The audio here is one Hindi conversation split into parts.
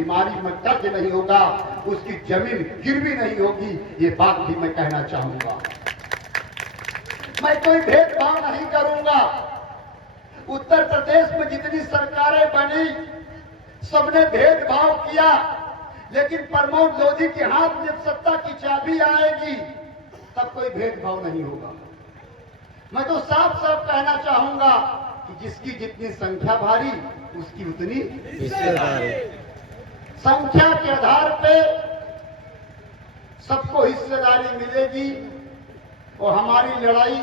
बीमारी में कर्ज नहीं होगा, उसकी जमीन गिरवी नहीं होगी। ये बात भी मैं कहना चाहूंगा। मैं कोई भेदभाव नहीं करूंगा। उत्तर प्रदेश में जितनी सरकारें बनी सबने भेदभाव किया, लेकिन प्रमोद लोधी के हाथ में सत्ता की चाबी आएगी तब कोई भेदभाव नहीं होगा। मैं तो साफ साफ कहना चाहूंगा कि जिसकी जितनी संख्या भारी उसकी उतनी हिस्सेदारी। संख्या के आधार पे सबको हिस्सेदारी मिलेगी और हमारी लड़ाई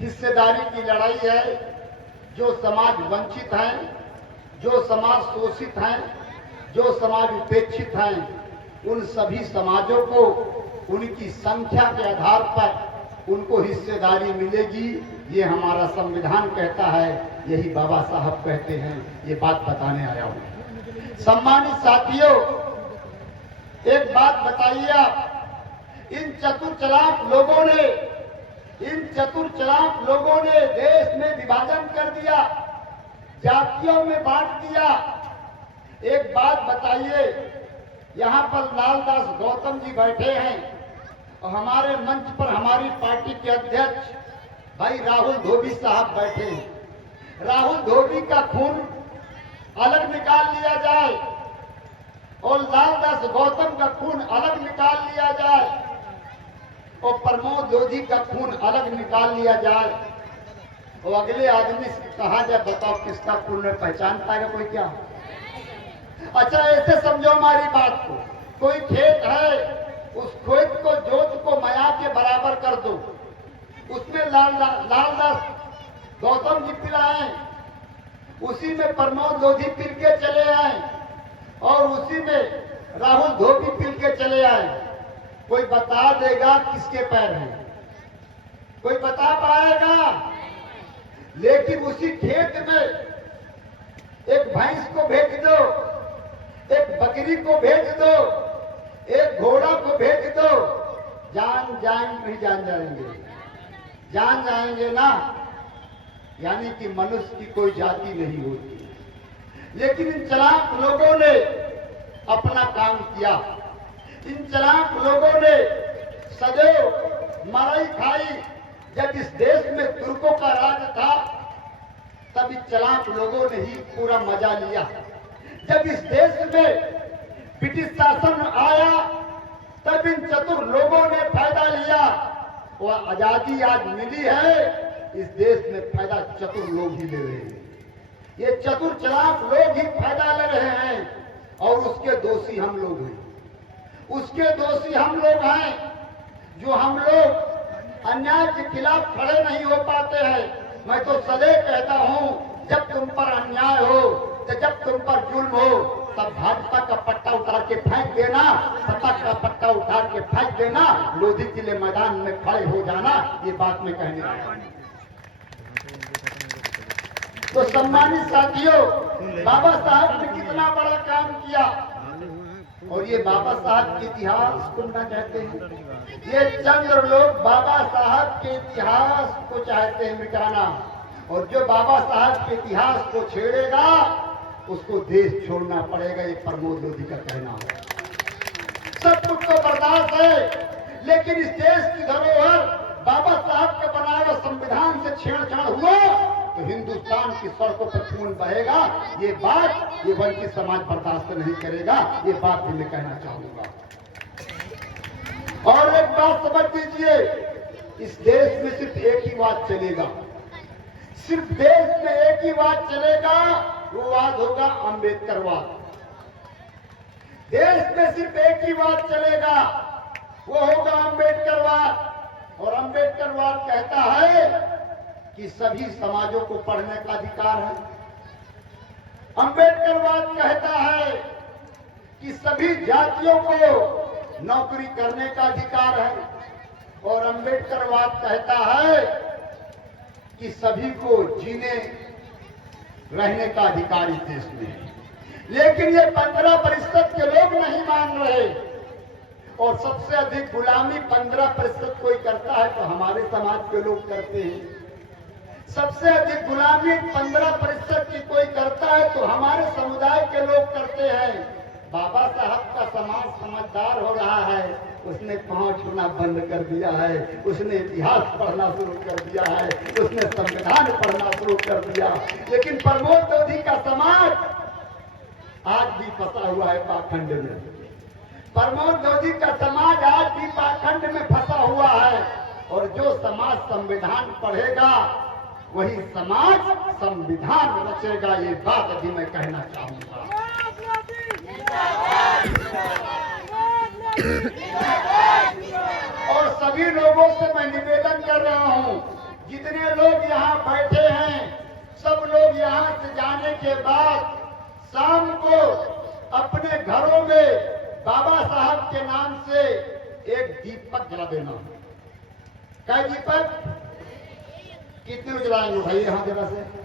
हिस्सेदारी की लड़ाई है। जो समाज वंचित हैं, जो समाज शोषित हैं, जो समाज उपेक्षित हैं, उन सभी समाजों को उनकी संख्या के आधार पर उनको हिस्सेदारी मिलेगी। ये हमारा संविधान कहता है, यही बाबा साहब कहते हैं। ये बात बताने आया हूं। सम्मानित साथियों, एक बात बताइए आप, इन चतुर चालाक लोगों ने देश में विभाजन कर दिया, जातियों में बांट दिया। एक बात बताइए, यहाँ पर लालदास गौतम जी बैठे हैं और हमारे मंच पर हमारी पार्टी के अध्यक्ष भाई राहुल धोबी साहब बैठे हैं। राहुल धोबी का खून अलग निकाल लिया जाए और लालदास गौतम का खून अलग निकाल लिया जाए और प्रमोद लोधी का खून अलग निकाल लिया जाए और अगले आदमी से कहा जाए, बताओ किसका खून में पहचान पाएगा कोई? क्या? अच्छा, ऐसे समझो हमारी बात को। कोई खेत है, उस खेत को जोत को मया के बराबर कर दो, उसमें लालदास गौतम जी पिलाए, उसी में प्रमोद लोधी पिल के चले आए और उसी में राहुल धोबी पिल के चले आए। कोई बता देगा किसके पैर हैं? कोई बता पाएगा? लेकिन उसी खेत में एक भैंस को भेज दो, एक बकरी को भेज दो, एक घोड़ा को भेज दो, जान जाएंगे? जान जाएंगे ना। यानी कि मनुष्य की कोई जाति नहीं होती। लेकिन इन चालाक लोगों ने अपना काम किया। इन चालाक लोगों ने सदैव मराई खाई। जब इस देश में तुर्कों का राज था तब इन चालाक लोगों ने ही पूरा मजा लिया। जब इस देश में ब्रिटिश शासन आया तब इन चतुर लोगों ने फायदा लिया। वह आजादी आज मिली है, इस देश में फायदा चतुर लोग ही ले रहे हैं। ये चतुर चालाक लोग ही फायदा ले रहे हैं और उसके दोषी हम लोग हैं। उसके दोषी हम लोग हैं जो हम लोग अन्याय के खिलाफ खड़े नहीं हो पाते हैं। मैं तो सदैव कहता हूं, जब तुम पर अन्याय हो, जब तुम पर जुल्म हो, तब भाजपा का पट्टा उतार के फेंक देना, सत्ता का पट्टा उतार के फेंक देना, लोधी के लिए मैदान में खड़े हो जाना। ये बात मैं कहने आया हूं। तो सम्मानित साथियों, बाबा साहब ने कितना बड़ा काम किया और ये बाबा साहब के इतिहास को ना कहते हैं। ये चंद्र लोग बाबा साहब के इतिहास को चाहते हैं मिटाना, और जो बाबा साहब के इतिहास को छेड़ेगा उसको देश छोड़ना पड़ेगा। ये प्रमोद लोधी का कहना है। सब कुछ तो बर्दाश्त है, लेकिन इस देश की धरोहर बाबा साहब के बनाए हुए संविधान से छेड़छाड़ हुआ तो हिंदुस्तान की सड़कों पर खून बहेगा। ये बात ये वंचित समाज बर्दाश्त नहीं करेगा। ये बात भी मैं कहना चाहूंगा। और एक बात समझ लीजिए, इस देश में सिर्फ एक ही बात चलेगा, सिर्फ देश में एक ही बात चलेगा, वो वाद होगा अंबेडकरवाद। देश में सिर्फ एक ही बात चलेगा, वो होगा अंबेडकरवाद। और अंबेडकरवाद कहता है कि सभी समाजों को पढ़ने का अधिकार है। अंबेडकरवाद कहता है कि सभी जातियों को नौकरी करने का अधिकार है। और अंबेडकरवाद कहता है कि सभी को जीने रहने का अधिकार इस देश में है। लेकिन ये 15% के लोग नहीं मान रहे, और सबसे अधिक गुलामी 15% कोई करता है तो हमारे समाज के लोग करते हैं। सबसे अधिक गुलामी 15% की कोई करता है तो हमारे समुदाय के लोग करते हैं। बाबा साहब का समाज समझदार हो रहा है, उसने पांव छूना बंद कर दिया है, उसने इतिहास पढ़ना शुरू कर दिया है, उसने संविधान पढ़ना शुरू कर दिया। लेकिन प्रमोद लोधी का समाज आज भी फंसा हुआ है पाखंड में। प्रमोद लोधी का समाज आज भी पाखंड में फंसा हुआ है। और जो समाज संविधान पढ़ेगा वही समाज संविधान रचेगा। ये बात अभी मैं कहना चाहूंगा। और सभी लोगों से मैं निवेदन कर रहा हूं, जितने लोग यहाँ बैठे हैं, सब लोग यहाँ से जाने के बाद शाम को अपने घरों में बाबा साहब के नाम से एक दीपक जला देना। क्या दीपक कितने जलाएंगे भाई यहाँ जरा से?